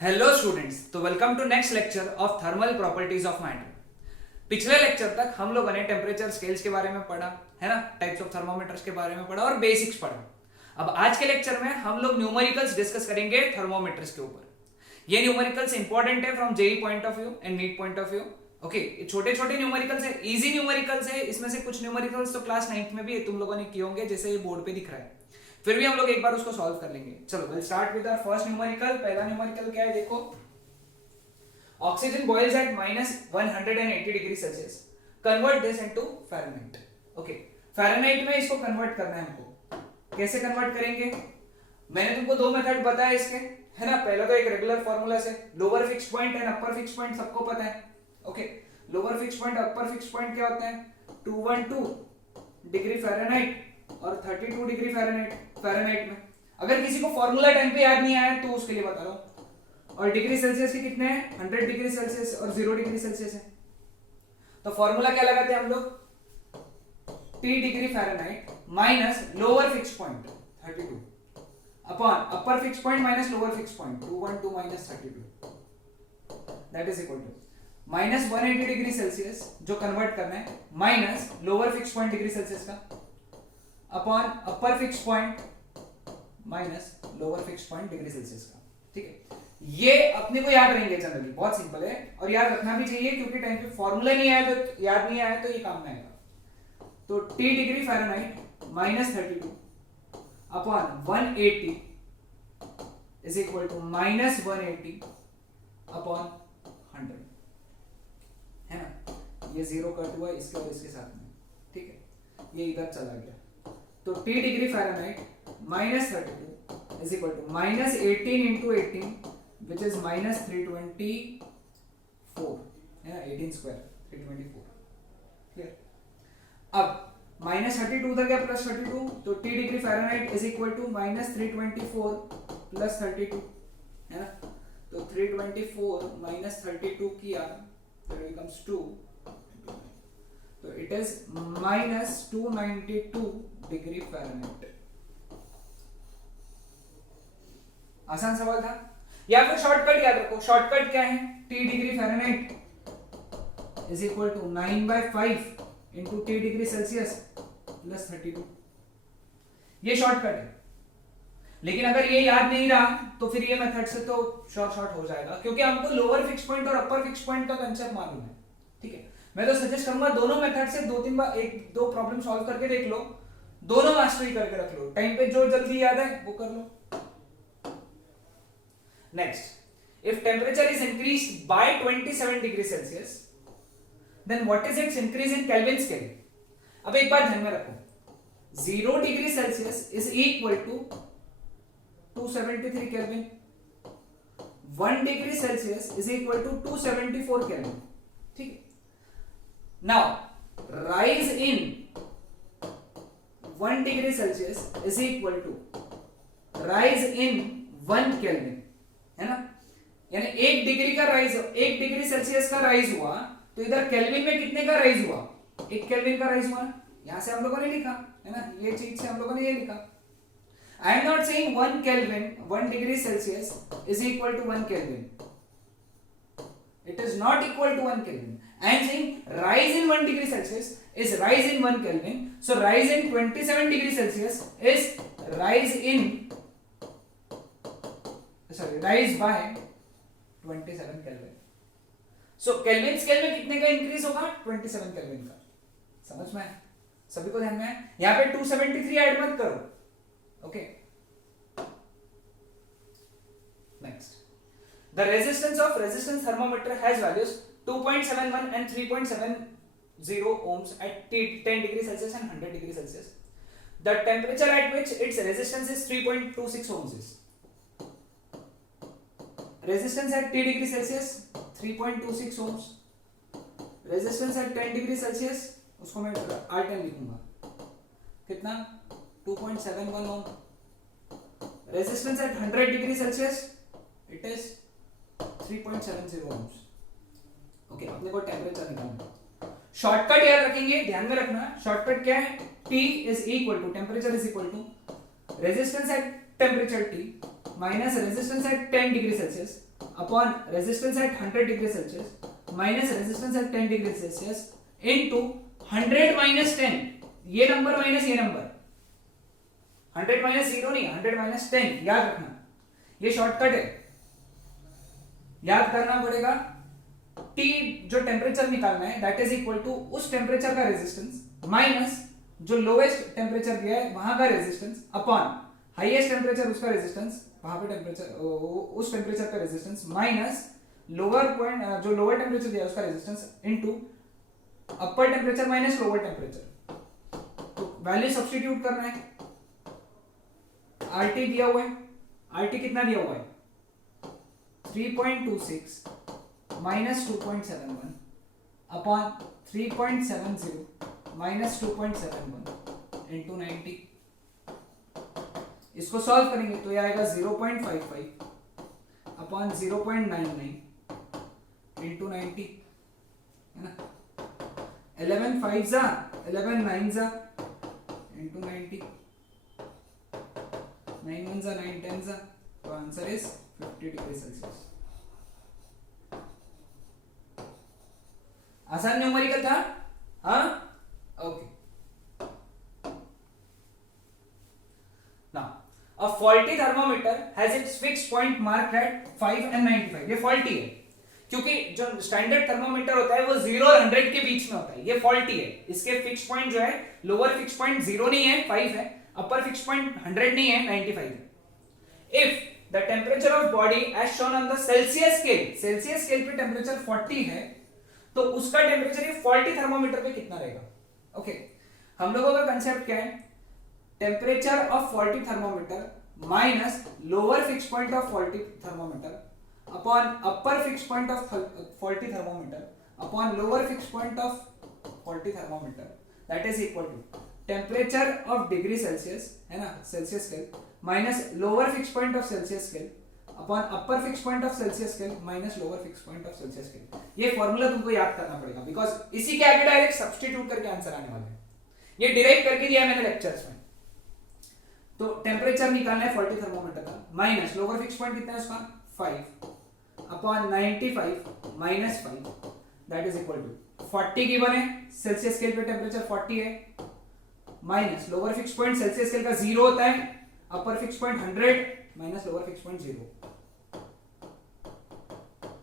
Hello students, तो welcome to next lecture of thermal properties of matter. पिछले lecture तक हम लोगों ने टेम्परेचर स्केल्स के बारे में पढ़ा है ना, टाइप्स ऑफ थर्मोमीटर्स के बारे में पढ़ा और बेसिक्स पढ़ा। अब आज के लेक्चर में हम लोग न्यूमेरिकल्स डिस्कस करेंगे थर्मोमीटर्स के ऊपर। ये न्यूमेरिकल्स इंपॉर्टेंट है from JEE point of view and NEET point of view. Okay, छोटे छोटे न्यूमेरिकल्स है, इजी न्यूमेरिकल्स है। इसमें से कुछ न्यूमेरिकल्स तो क्लास 9th में भी तुम लोगों ने किए होंगे, जैसे ये बोर्ड पे दिख रहा है। फिर भी हम लोग एक बार उसको सॉल्व कर लेंगे। चलो will start with our first numerical. पहला न्यूमेरिकल क्या है, देखो। Oxygen boils at minus 180 degree Celsius. Convert this into Fahrenheit. Okay, Fahrenheit में इसको कन्वर्ट करना है हमको। कैसे कन्वर्ट करेंगे? मैंने तुमको दो मेथड बताया इसके, है ना। पहला तो एक रेगुलर फार्मूला से, lower fixed point and upper fixed point सबको पता है। ओके, लोअर फिक्स्ड पॉइंट अपर फिक्स्ड पॉइंट क्या होते हैं? 212 डिग्री फ़ारेनहाइट और 32 डिग्री फ़ारेनहाइट में। अगर किसी को फार्मूला टाइम पे याद नहीं आया तो उसके लिए बता रहा हूं। और डिग्री सेल्सियस के कितने हैं? 100 डिग्री सेल्सियस और 0 डिग्री सेल्सियस है। तो फॉर्मूला क्या लगाते हैं हम लोग? T degree Fahrenheit minus lower fixed point 32 upon upper fixed point minus lower fixed point 212 minus 32, that is equal to minus 180 degree Celsius जो कन्वर्ट करना है, minus lower fixed point degree Celsius का upon upper fixed point minus lower fixed point degree Celsius का। ठीक है, ये अपने को याद रहेंगे जनरली, बहुत सिंपल है और याद रखना भी चाहिए, क्योंकि टाइम पे फॉर्मूला नहीं आया तो याद नहीं आया तो ये काम में आएगा। तो T degree Fahrenheit minus 32 upon 180 is equal to minus 180 upon 100, है ना। ये जीरो कट हुआ इसके और इसके साथ में, ठीक है, ये इधर चला गया। तो T degree Fahrenheit minus 32 is equal to minus 18 into 18 which is minus 324, है ना। 18 स्क्वायर 324, क्लियर। अब माइनस 32 उधर गया प्लस 32, तो T degree Fahrenheit is equal to minus 324 plus 32, है ना। तो 324 माइनस 32 किया तो इट बिकम्स 2, तो it is minus 292 degree Fahrenheit. आसान सवाल था। या फिर शॉर्टकट याद रखो, शॉर्टकट क्या है? T degree Fahrenheit is equal to 9/5 into T degree Celsius plus 32, ये शॉर्टकट है। लेकिन अगर ये याद नहीं रहा तो फिर ये मेथड से तो शॉर्ट हो जाएगा, क्योंकि हमको लोअर फिक्स पॉइंट और अपर फिक्स पॉइंट का कंसेप्ट मालूम है। ठीक है, मैं तो सजेस्ट करूंगा दोनों मेथड से दो तीन बार एक दो प्रॉब्लम सॉल्व करके देख लो, दोनों मास्टरी करके रख लो, टाइम पे जो जल्दी याद है वो कर लो। Next, if temperature is increased by 27 degree Celsius, then what is its increase in Kelvin scale? अब एक बात ध्यान में रखो, 0 degree Celsius is equal to 273 Kelvin, 1 degree Celsius is equal to 274 Kelvin. ठीक है, now rise in 1 degree Celsius is equal to rise in 1 Kelvin, है ना। यानी 1 डिग्री का राइज, 1 डिग्री सेल्सियस का राइज हुआ तो इधर केल्विन में कितने का राइज हुआ? 1 केल्विन का राइज हुआ ना। यहां से हम लोगों ने लिखा, है ना, ये चीज से हम लोगों ने ये लिखा। I am not saying 1 Kelvin 1 degree Celsius is equal to 1 Kelvin, it is not equal to 1 Kelvin. I am saying rise in 1 degree Celsius is rise in 1 Kelvin, so rise in 27 degree Celsius is rise in rise by 27 Kelvin. So Kelvin scale में कितने का increase होगा? 27 kelvin का। समझ में? सभी को ध्यान में है? यहां पे 273 ऐड मत करो। Okay, next, the resistance of resistance thermometer has values 2.71 and 3.70 ohms at 10 degree Celsius and 100 degree Celsius. The temperature at which its resistance is 3.26 ohms is. Resistance at T degree Celsius 3.26 ohms, resistance at 10 degree Celsius उसको मैं R10 लिखूंगा, कितना? 2.71 ohm, resistance at 100 degree Celsius it is 3.70 ohms। Okay, अपने को temperature निकालना। Shortcut याद रखेंगे, ध्यान में रखना। शॉर्टकट क्या है? T is equal to temperature is equal to resistance at temperature T minus resistance at 10 degree Celsius upon resistance at 100 degree Celsius minus resistance at 10 degree Celsius into 100 minus 10, ये number minus ये number, 100 minus 0 नहीं, 100 minus 10, याद रखना, ये shortcut है, याद करना पड़ेगा। T जो टेम्परेचर निकालना है दैट इज इक्वल टू उस टेम्परेचर का रेजिस्टेंस माइनस जो लोवेस्ट टेम्परेचर दिया है वहां का रेजिस्टेंस अपॉन हाईएस्ट टेम्परेचर उसका रेजिस्टेंस, वहां पे टेम्परेचर उस टेम्परेचर का रेजिस्टेंस माइनस लोअर पॉइंट जो लोअर टेम्परेचर दिया है उसका रेजिस्टेंस इनटू अपर टेम्परेचर माइनस लोअर टेम्परेचर। तो वैल्यू सब्स्टिट्यूट करना है। RT दिया हुआ है, RT कितना दिया हुआ है 3.26 माइनस 2.71 अपॉन 3.70 माइनस 2.71 इंटू 90। इसको सॉल्व करेंगे तो ये आएगा 0.55 अपॉन 0.99 इंटू 90, है ना। 11 5 जा 11 9 जा इंटू 90, 9 1 जा 9 10 जा, तो आंसर इज 50 डिग्री सेल्सियस। आसान न्यूमेरिकल था, हाँ, okay. Now a faulty thermometer has its fixed point marked at 5 and 95। ये फॉल्टी है क्योंकि जो स्टैंडर्ड थर्मोमीटर होता है वो 0 और 100 के बीच में होता है, ये फॉल्टी है। इसके फिक्स्ड पॉइंट जो है, लोअर फिक्स्ड पॉइंट 0 नहीं है 5 है, अपर फिक्स्ड पॉइंट 100 नहीं है 95 है। If the temperature of body as shown on the Celsius scale, Celsius scale पे टेम्परेचर 40 है तो उसका टेम्परेचर ये फॉल्टी थर्मोमीटर पे कितना रहेगा। ओके, हम लोगों का कंसेप्ट क्या है, temperature of faulty thermometer minus lower fix point of faulty thermometer upon upper fix point of faulty thermometer upon lower fix point of faulty thermometer, that is equal to temperature of degree Celsius, है ना, Celsius scale minus lower fix point of Celsius scale upon upper fix point of Celsius scale minus lower fix point of Celsius scale. ये formula तुमको याद करना पड़ेगा because इसी के आगे डायरेक्ट सब्स्टिट्यूट करके आंसर आने वाला है। ये डिराइव करके दिया है मैंने लेक्चर्स में। तो टेम्परेचर निकालना है फॉल्टी थर्मोमीटर का, माइनस लोअर फिक्स पॉइंट कितना है उसका 5 upon 95 minus 5, that is equal to 40 given है, सेल्सियस स्केल पे टेम्परेचर 40 है, minus lower fix point Celsius scale का 0 होता है, upper fix point 100 minus lower fix point 0,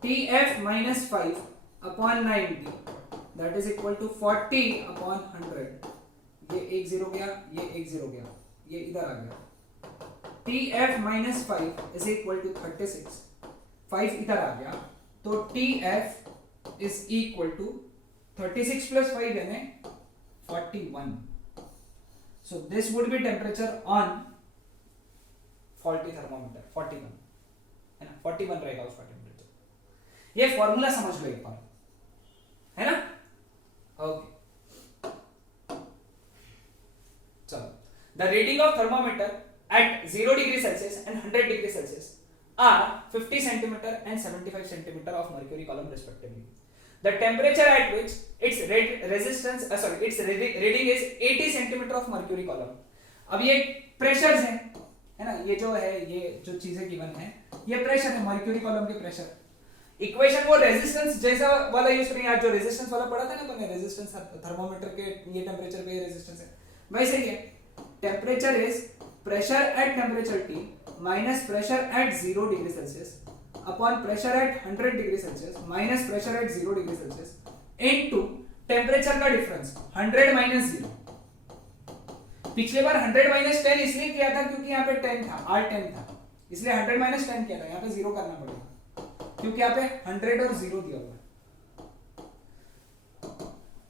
TF minus 5 upon 90 that is equal to 40 upon 100। ये एक 0 गया, ये एक 0 गया, ये इधर आ गया। TF minus 5 is equal to 36, 5 इधर आ गया, तो TF is equal to 36 plus 5 यानी 41। So this would be temperature on faulty thermometer 41, है ना, 41 रहेगा उसका टेम्परेचर। ये फॉर्मूला समझ लो एक बार, है ना, ओके। चलो, the reading of thermometer at 0 degree Celsius and 100 degree Celsius are 50 centimeter and 75 centimeter of mercury column respectively. The temperature at which its its reading is 80 centimeter of mercury column. अब ये pressures हैं, है ना, ये जो है, ये जो चीजें गिवन है, ये प्रेशर है, मर्क्यूरी कॉलम के प्रेशर। इक्वेशन वो रेजिस्टेंस जैसा वाला यूज करेंगे, आज जो रेजिस्टेंस वाला पढ़ा था ना अपने, रेजिस्टेंस थर्मोमीटर के ये टेम्परेचर पे रेजिस्टेंस है, वैसे ही है। Temperature is pressure at temperature T minus pressure at 0 degree Celsius upon pressure at 100 degree Celsius minus pressure at 0 degree Celsius into temperature का डिफरेंस 100 माइनस 0। पिछले बार 100 माइनस 10 इसलिए किया था क्योंकि यहाँ पे 10 था, R10 था, इसलिए 100 माइनस 10 किया था। यहाँ पे 0 करना पड़ेगा क्योंकि यहाँ पे 100 और 0 दिया हुआ है,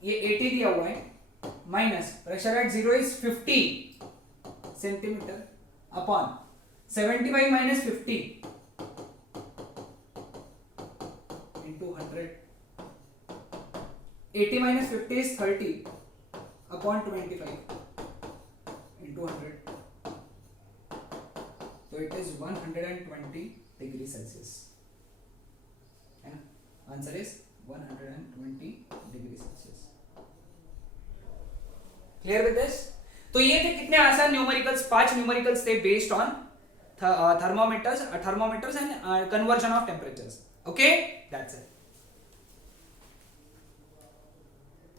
ये 80 दिया हुआ है, minus pressure at 0 is 50 centimetre upon 75 minus 50 into 100, 80 minus 50 is 30 upon 25 into 100, so it is 120 degree Celsius, है ना, answer is 120 degree Celsius. Clear with this? तो ये थे कितने आसान न्यूमेरिकल्स, 5 न्यूमेरिकल्स थे based on thermometers and conversion of temperatures. Okay, that's it.